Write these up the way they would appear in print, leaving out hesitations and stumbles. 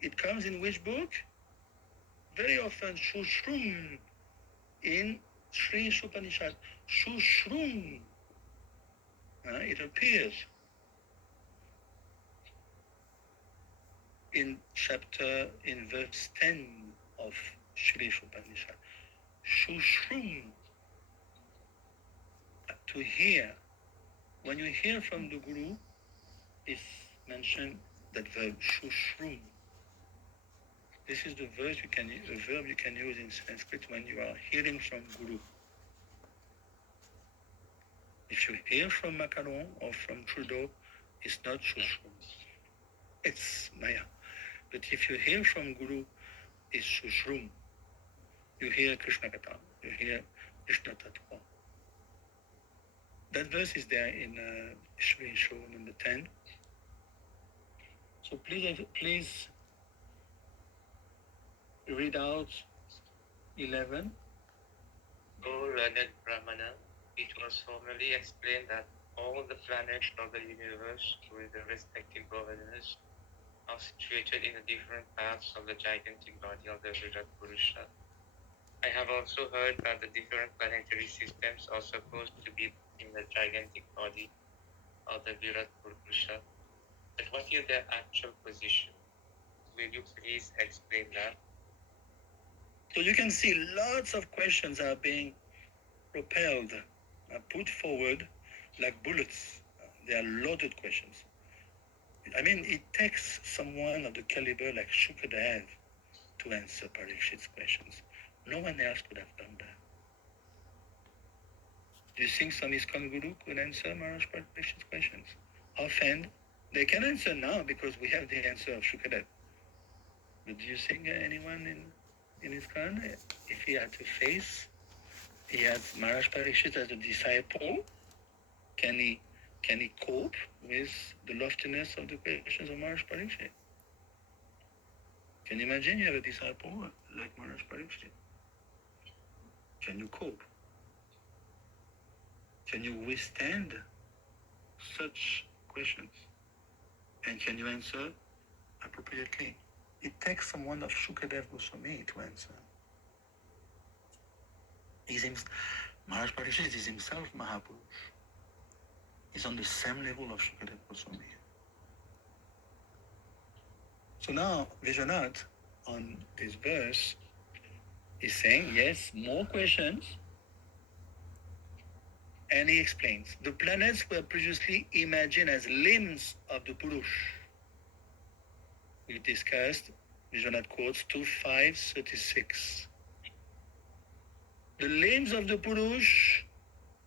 it comes in which book? Very often, Shushrum in Sri Upanishad. Shushrum. It appears in verse 10 of Sri Upanishad. Shushrum. To hear. When you hear from the Guru, is mentioned that verb shushrum. This is the verb you can use in Sanskrit when you are hearing from Guru. If you hear from Macron or from Trudeau, it's not shushrum. It's Maya. But if you hear from Guru, it's shushrum. You hear Krishna Katha. You hear Krishna Tattva. That verse is there in Shri Show number 10. So please read out 11. O learned Brahmana, it was formerly explained that all the planets of the universe with their respective governors are situated in the different parts of the gigantic body of the Virat Purusha. I have also heard that the different planetary systems are supposed to be in the gigantic body of the Virat Purusha. But what is their actual position? Will you please explain that? So you can see lots of questions are being propelled, put forward like bullets. They are loaded questions. I mean, it takes someone of the caliber like Shukadev to answer Parikshit's questions. No one else could have done that. Do you think some ISKCON Guru could answer Maharaj Parikshit's questions? Often, they can answer now because we have the answer of Shukadev. But do you think anyone in ISKCON, if he had to face, he has Maharaj Parikshit as a disciple, can he cope with the loftiness of the questions of Maharaj Parikshit? Can you imagine you have a disciple like Maharaj Parikshit? Can you cope? Can you withstand such questions? And can you answer appropriately? It takes someone of Shukadev Goswami to answer. Maharaj Parikshit is himself Mahapurush. He's on the same level of Shukadev Goswami. So now Vishwanath on this verse is saying, yes, more questions. And he explains, the planets were previously imagined as limbs of the Purush. We discussed, Vishwanath quotes 2.5.36. The limbs of the Purush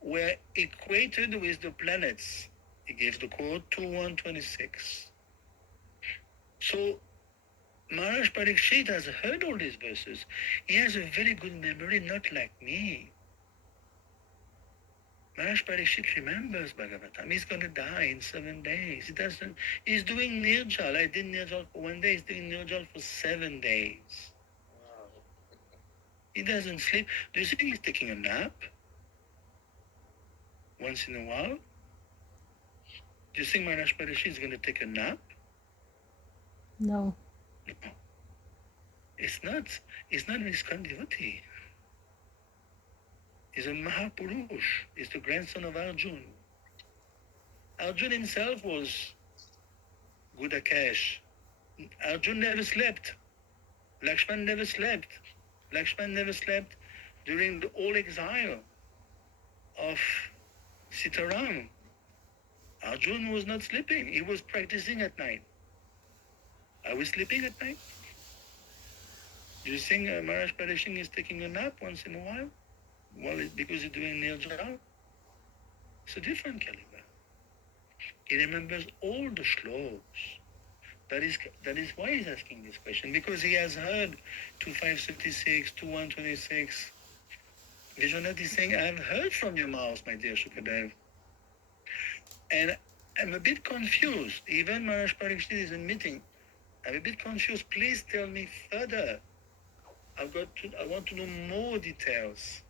were equated with the planets. He gives the quote 2.1.26. So Maharaj Parikshit has heard all these verses. He has a very good memory, not like me. Maharaj Parikshit remembers Bhagavatam. He's going to die in 7 days. He's doing Nirjal. I did Nirjal for 1 day. He's doing Nirjal for 7 days. Wow. He doesn't sleep. Do you think he's taking a nap? Once in a while? Do you think Maharaj Parikshit is going to take a nap? No. No. It's not an ISKCON devotee. He's a Mahapurush. He's the grandson of Arjun. Arjun himself was Gudakesh. Arjun never slept. Lakshman never slept. Lakshman never slept during the whole exile of Sitaram. Arjun was not sleeping. He was practicing at night. Are we sleeping at night? Do you think Maharaj Parikshit is taking a nap once in a while? Well, it's because he's doing Nirjala. It's a different caliber. He remembers all the shlokas. That is why he's asking this question, because he has heard 2.5.36, 2.1.26. Vishwanath is saying, I have heard from your mouth, my dear Shukadev. And I'm a bit confused. Even Maharaj Parikshit is admitting, I'm a bit confused. Please tell me further. I want to know more details.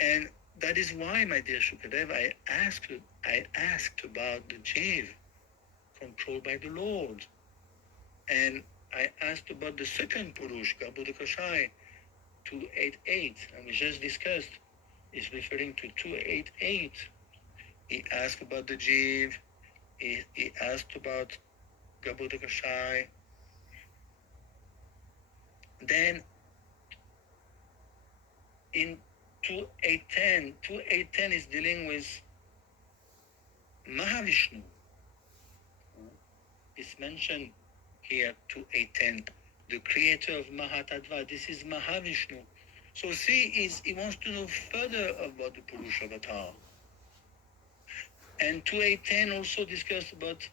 And that is why, my dear Shukadev, I asked about the Jiv controlled by the Lord. And I asked about the second Purush, Garbhodakashai, 288, and we just discussed, is referring to 288. He asked about the Jiv, he asked about Garbhodakashai. Then in 2810 is dealing with Mahavishnu. It's mentioned here 2810, the creator of Mahatattva. This is Mahavishnu. So see, he wants to know further about the Purusha Avatar. And 2810 also discussed about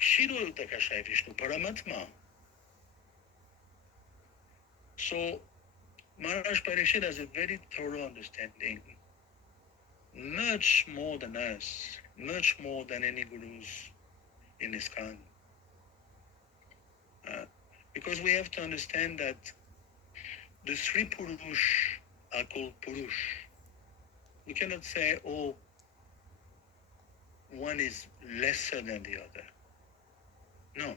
Kshirodakashai Vishnu, Paramatma. So Maharaj Parikshit has a very thorough understanding, much more than us, much more than any gurus in ISKCON. Because we have to understand that the three Purush are called Purush. We cannot say, oh, one is lesser than the other. No.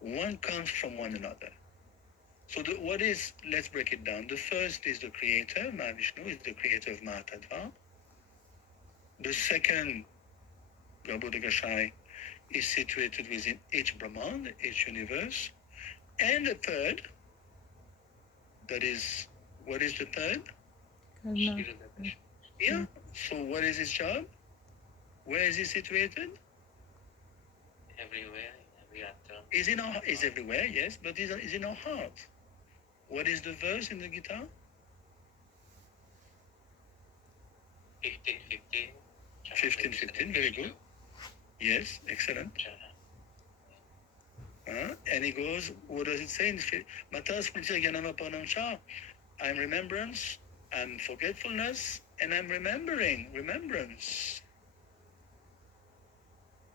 One comes from one another. So what is, let's break it down. The first is the creator, Mahavishnu is the creator of Mahatattva. The second, Garbhodakashai, is situated within each Brahman, each universe. And the third, that is, what is the third? Karna. Yeah. So what is his job? Where is he situated? Everywhere, in every atom. Is everywhere, yes, but is in our heart. What is the verse in the Gita? 15:15. 15:15, very good. Yes, excellent. And he goes, what does it say in Mata Smriti Jnanam Apanamcha? I'm remembrance, I'm forgetfulness, and I'm remembrance.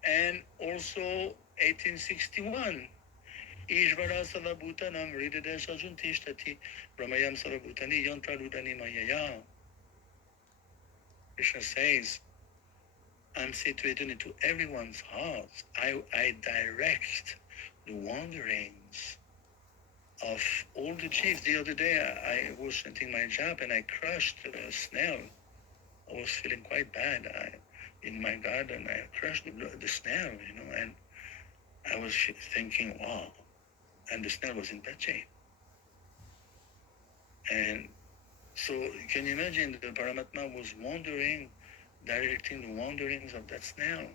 And also 1861, Ishvara Sarvabhutanam Hridaya Sajuntishtati Brahmayam Sarvabhutani Yantradudani Mayaya. Krishna says, I'm situated into everyone's hearts. I direct the wanderings of all the chiefs. The other day I was chanting my jap and I crushed a snail. I was feeling quite bad. In my garden, I crushed the snail, and I was thinking, wow. And the snail was in bad shape. And so can you imagine the Paramatma was wandering, directing the wanderings of that snail.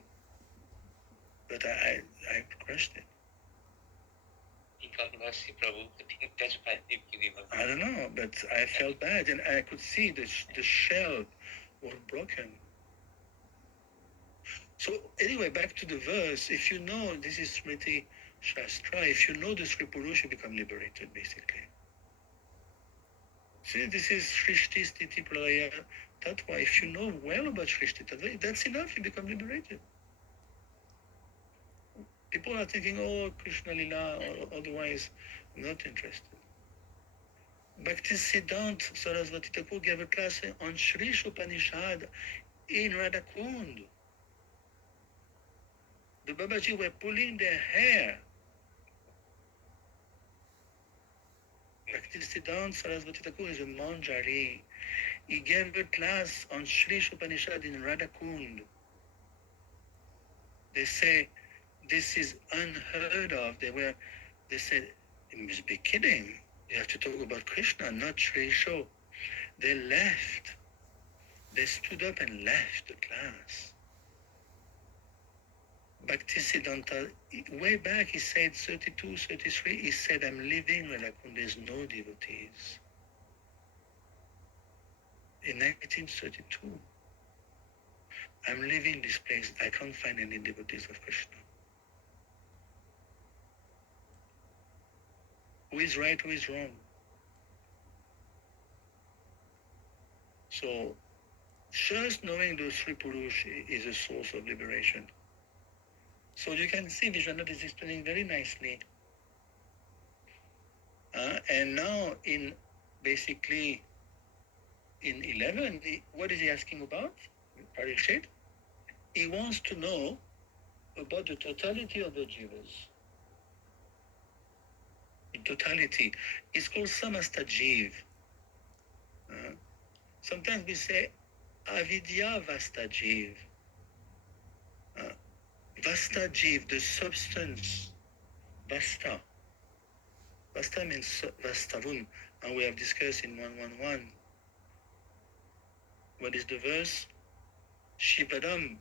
But I crushed it. He got mercy, Prabhu. That's why he gave us. I don't know, but I felt bad, and I could see the shell was broken. So anyway, back to the verse. If you know, this is Smriti Shastra, if you know the Sri Purusha, you become liberated, basically. See, this is Shrishti Sthiti Pralaya Tattva. If you know well about Shrishti Tattva, that's enough, you become liberated. People are thinking, oh, Krishna Lila, or otherwise, not interested. Bhaktisiddhanta Saraswati Thakur gave a class on Shrish Upanishad in Radhakund. The Babaji were pulling their hair. Bhaktisiddhanta Saraswati Thakur is a Manjari. He gave a class on Shrish Upanishad in Radhakund. They say, this is unheard of. They said, you must be kidding. You have to talk about Krishna, not Shri Show. They left. They stood up and left the class. Bhaktisiddhanta, way back, he said 32, 33, he said, I'm leaving Radhakund, there's no devotees. In 1932, I'm leaving this place, I can't find any devotees of Krishna. Who is right, who is wrong? So, just knowing those three Purush is a source of liberation. So you can see Vishwanath is explaining very nicely. And now basically in 11, what is he asking about? Parikshit? He wants to know about the totality of the jivas. In totality. It's called samasta jiv. Sometimes we say avidya vasta jiv. Vasta jiv, the substance. Vasta. Vasta means vastavun, and we have discussed in 111. What is the verse? Shivadam.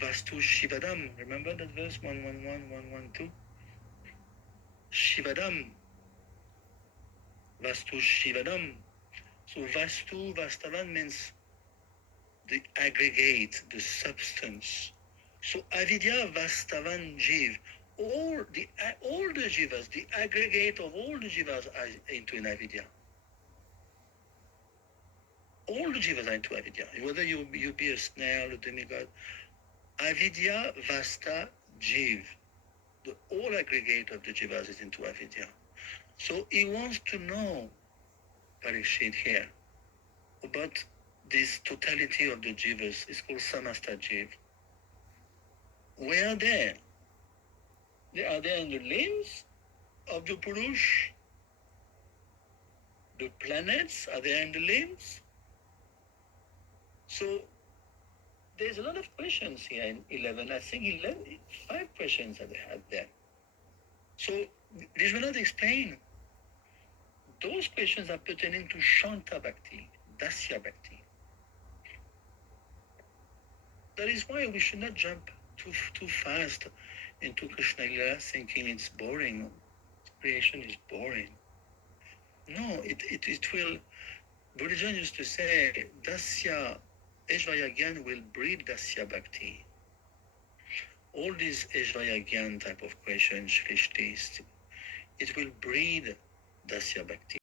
Vastu Shivadam. Remember that verse 111, 112? Shivadam. Vastu Shivadam. So Vastu, Vastavan means the aggregate, the substance. So Avidya, Vastavan, Jiv. All the jivas, the aggregate of all the jivas are into an Avidya. All the jivas are into Avidya. Whether you be a snail, a demigod, Avidya, Vasta, Jiv. The whole aggregate of the jivas is into Avidya. So he wants to know, Parikshit here, about this totality of the jivas. It's called Samasta Jiv. Where are they? Are they in the limbs of the Purush? The planets, are they in the limbs? So there's a lot of questions here in 11. I think 5 questions that they had there. So Vishwanath explained those questions are pertaining to Shanta Bhakti, Dasya Bhakti. That is why we should not jump too fast into Krishna Lila thinking it's boring. Creation is boring. No, it will. Buddhism used to say Dasya Aishvarya Gyan will breed Dasya Bhakti. All these Aishvarya Gyan type of questions, Shrishtis, it will breed Dasya Bhakti.